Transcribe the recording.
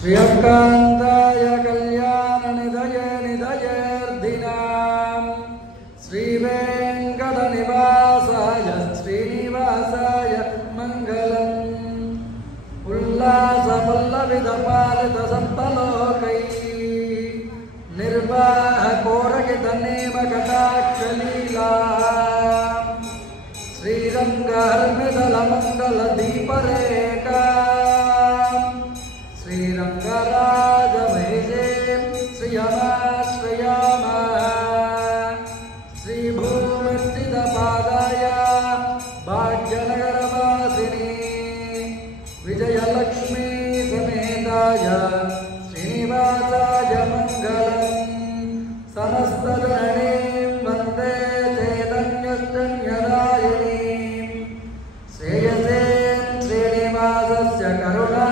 श्रियकान्ताय कल्याणनिधये निधयेर्दिनाम् श्रीवेङ्कटनिवासाय श्रीनिवासाय मङ्गलम् उल्लासपल्लविदपालितसप्तलोकैः निर्वाहकोरगितनेमकटाक्षलीलाः श्रीरङ्गहर्मिदलमङ्गलदीपरेखा श्रीरङ्गराजमहिषीं श्रियमाश्रयामः श्रीभूमिस्थितपादाय भाग्यनगरवासिनी विजयलक्ष्मी समेताय श्रीनिवासाय मङ्गलम् समस्तजननीं वन्दे चैतन्यदायिनीं श्रेयसें श्रीनिवासस्य करुणा